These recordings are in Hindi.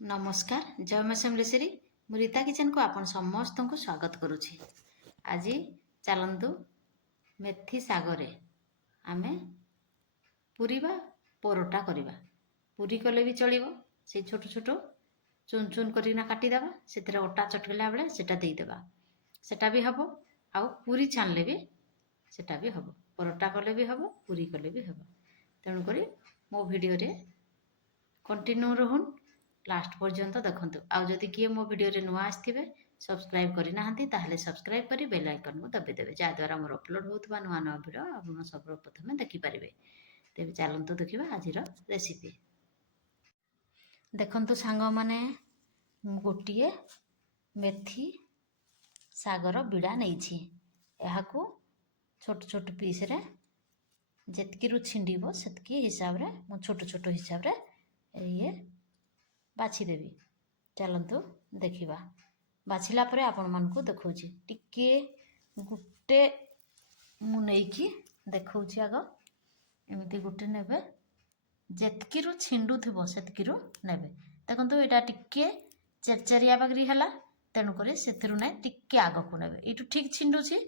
नमस्कार जय मां समलेश्वरी मु रीता किचन को आपण समस्त को स्वागत करुछि। आज चलंतु मेथी सागरे आमे पूरी बा परोटा करिबा। पूरी कले भी चलिबो। से छोट छोट चुन चुन करिना काटी देबा। सेतरे ओटा चटकला बेले सेटा देई देबा। सेटा भी हबो। आउ पूरी छानले भी सेटा भी हबो। परोटा कले भी हबो, पूरी कले भी हबो। तेणु करी मो वीडियो रे कंटिन्यू रहून लास्ट पर्यंत देखंतु। आउ जदि किए मो वीडियो रे नुआ आस्थिबे सब्सक्राइब करि नाहंती ताहले सब्सक्राइब करी बेल आइकन को दबे देबे, जा द्वारा मोर अपलोड होतबा नुआ नुआ वीडियो आपण सर्वप्रथमे देखि पारिबे। तेबे चलंतु देखिबा आजिर रेसिपी। देखंतु सांग माने गोटिए मेथी सागर बिड़ा नैछि। एहाकू छोट छोट पीस रे जेतकी रु छिंडीबो सेतकी हिसाब रे मो छोट छोट हिसाब रे ये बाछि देबी। चलंतु देखिबा। बाछिला परे आपण मानकू देखौछि। टिके गुटे मु नेकी देखौछि। आगो एमिति गुटे नेबे जेतकी रु छिंडू थिबो सेतकी रु नेबे। देखंतु एटा टिके चेरचेरिया बागरी हला, तेनु करे सेथिरु नै टिके आगो को नेबे। इटु ठीक छिंडुछि,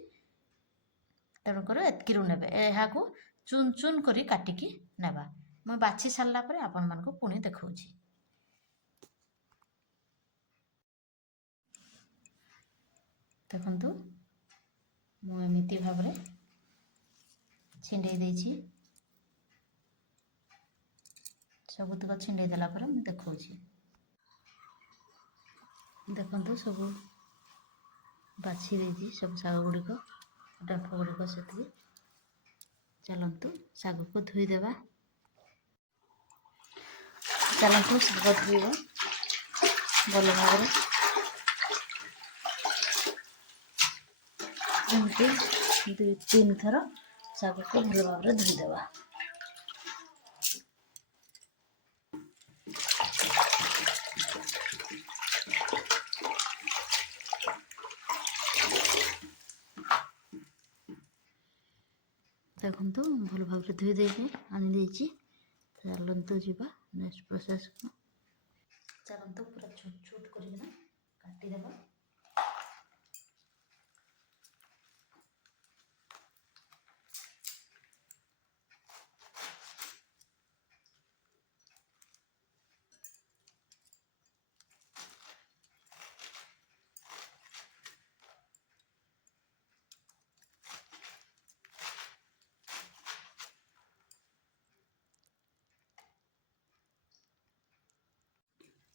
तेनु करे एतकी रु नेबे। एहाकू चुन चुन करी काटिकी नेबा। म बाछि सारला परे आपण मानकू पुणी देखौछि। देखंतु मु एमिति भाबरे छिंडे देछि। सबुतक छिंडे देला परे मु देखौछि। देखंतु सब बाछि देछि। सब साग गुड़िक डंफ गुड़िक सेति। चलंतु साग को धोई देबा। चलंतु साग धोइबा भल भाबरे। एमती 2-3 थर साग को भल भाबरे धोई देबा। देखंतु भल भाबरे धोई देबे आनि देछि। चलंतु जीवा नेक्स्ट प्रोसेस को। चलंतु पूरा छोट छोट करिना काटी देबा।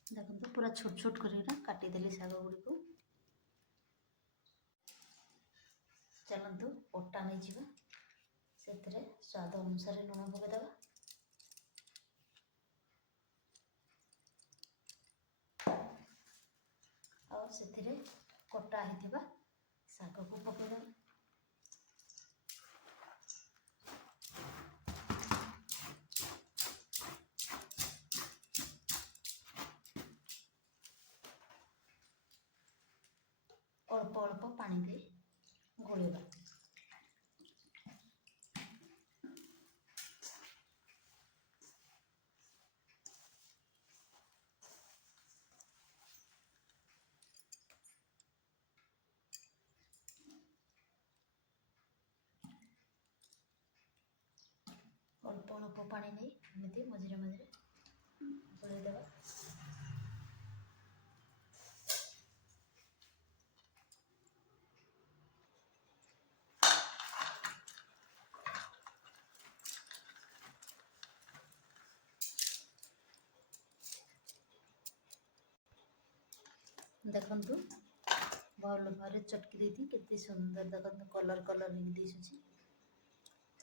देखंतु पूरा छोट छोट करिना काटी देली साग गुड़ी को। चलंतु ओटा नै जिबा। सेतरे स्वाद अनुसार लूण पके देबा। और सेतिरे कटा हिथिबा साग को पके देबा। अल्प अल्प पानी दे गोलेबा। अल्प अल्प पानी नहीं एमती मझे मझे गोले देबा। देखंतु भल भारे चटकी देती केते सुंदर। देखंतु कलर कलर ही दिसुची।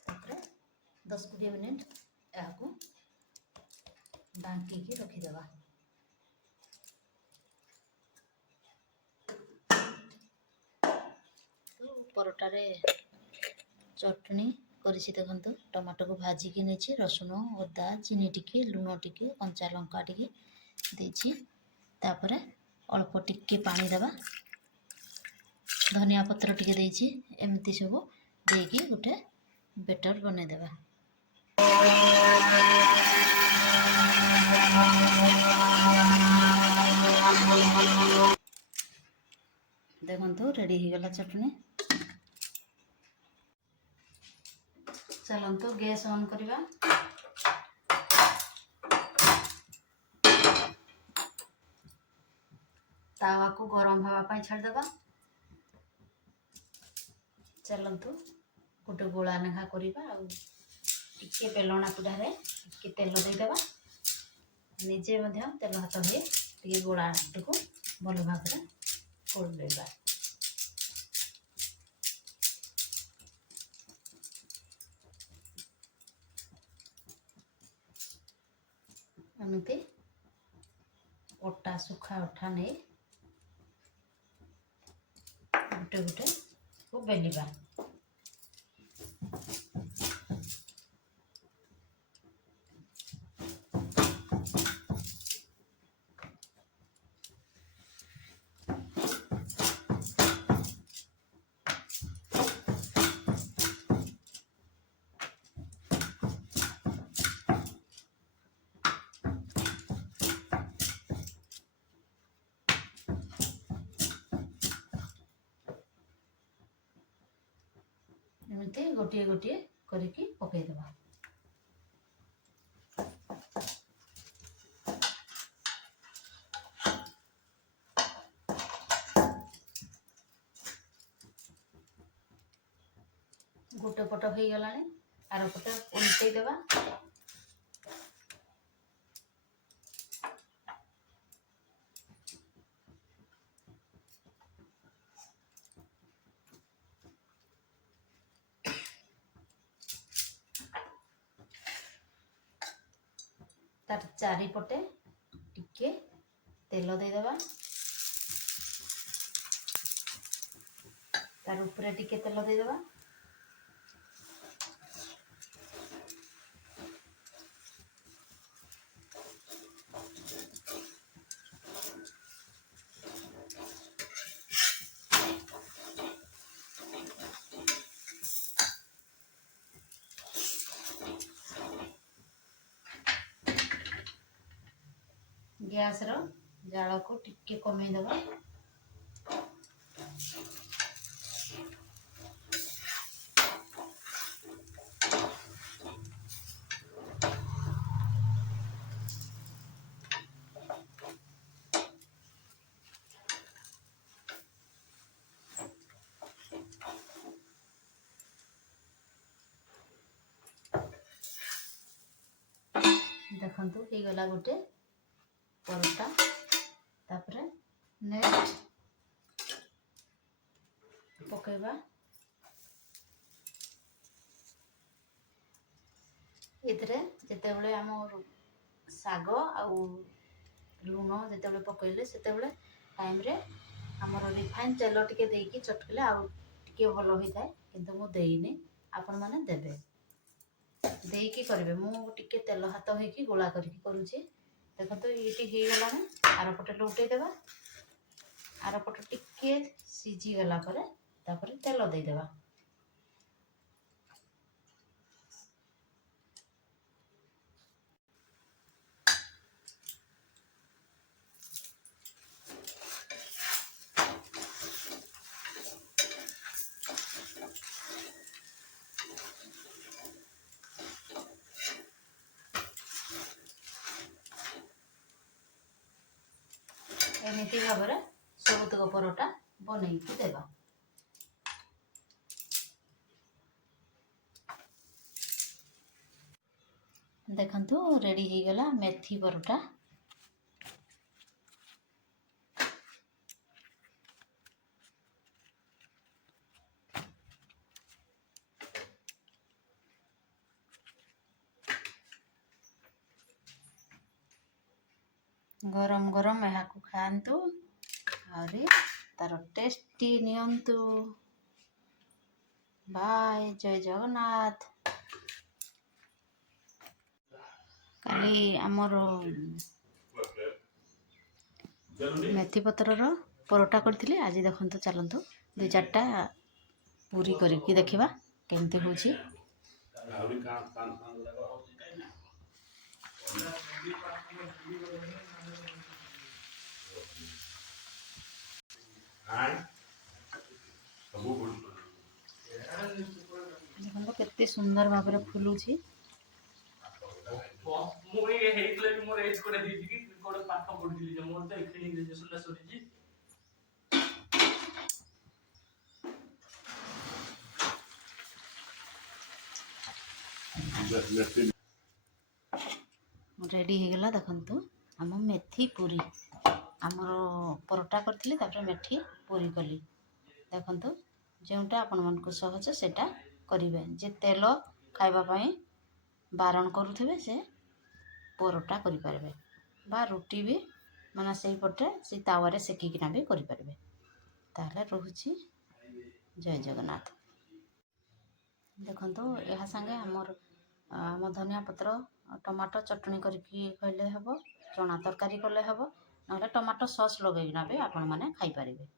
तापरे 10-20 मिनिट याकू ढांकी की रखी देबा। तो परोटा रे चटनी करिछि। देखंतु टमाटो को भाजी की नेछि। रसुन, अदा, चीनी टिके, लूण टिके, कंचा लंका टिके देछि। तापरे अल्प टिके पानी देबा। धनिया पत्र टिके देछि। एमती सब देकी गोटे बेटर बने देबा। देखो रेडी हो गला चटनी। चलतु गैस ऑन करवा। तावा को गरम हाँवाई छाड़देवा। चलतु गोटे गोला नेखा करवा। टिके बेलना पिठारे टिके तेल देदेवा। निजे तेल हाथ हुए टे गोला को भल भाव कोड़ेवा। एमती अटा सुखा अटा नहीं गोटे गोटे को बेलिबा। एमती गोटे गोटे करके पकईदेवा। गोटे पट हो गला आर पटे उल्टे देवा। तार चारिपटे टिके तेल देदेवा। तार उपरे टिके तेल देदेवा। गैस रो जाल को टिके कमे देवा। देखंतु हे गला गोटे परोटा। तापरे नेक्स्ट पकेबा। इतरे जेते बळे हमर साग आउ लूण जेते बळे पकइले सेते बळे टाइम रे हमर रिफाइन तेल टिके देकी चटकले आउ टिके भलो होई थाए। किंतु मु देइनी आपण माने देबे देकी करबे। मु टिके तेल हाथ होइकी गोला करके करूची। देखो ये हो गला आर पटे लौटे देवा। आर पटे टिके सीझी गला परे तापरे तेल दे देवा। एमती भाव में सबुतक परोटा बनईकी देवा। देखंतु रेडी हो गला मेथी परोटा। गरम गरम यहाँ को खातु और तार टेस्टी नियंतु। बाय जय जगन्नाथ। काली आमर मेथी पतर परोटा करथिले। आज देखंतु चलंतु 2-4टा पूरी करके देखिबा केमते होची। କେତେ ସୁନ୍ଦର ଭାବରେ ଫୁଲୁଛି। ମୁଁ ହେଇଥିଲେ ବି ମୋର ଏଜ୍ କୋଡେ ହେଇଛି କି କୋଡେ ପାଠ ପଢୁଥିଲି ଯେ ମୋର ତ ଏଖିଣି ଗ୍ରାଜୁଏସନ୍ ଟା ସରିଛି। ରେଡ଼ି ହେଇଗଲା ଦେଖନ୍ତୁ ଆମ ମେଥି ପୁରୀ। ଆମର ପରଟା କରିଥିଲି ତାପରେ ମେଥି ପୁରୀ କଲି। ଦେଖନ୍ତୁ ଯେଉଁଟା ଆପଣମାନଙ୍କୁ ସହଜ ସେଇଟା କରିବେ। ଯେ ତେଲ ଖାଇବା ପାଇଁ ବାରଣ କରୁଥିବେ ସେ ପରଟା କରିପାରିବେ ବା ରୁଟି ବି ମାନେ ସେଇପଟେ ସେଇ ତାୱାରେ ସେକିକିନା ବି କରିପାରିବେ। ତାହେଲେ ରହୁଛି ଜୟ ଜଗନ୍ନାଥ। ଦେଖନ୍ତୁ ଏହା ସାଙ୍ଗେ ଆମ ଧନିଆ ପତ୍ର ଟମାଟୋ ଚଟଣି କରିକି କହିଲେ ହେବ, ଚଣା ତରକାରୀ କଲେ ହେବ, ନହେଲେ ଟମାଟୋ ସସ୍ ଲଗେଇକିନା ବି ଆପଣମାନେ ଖାଇପାରିବେ।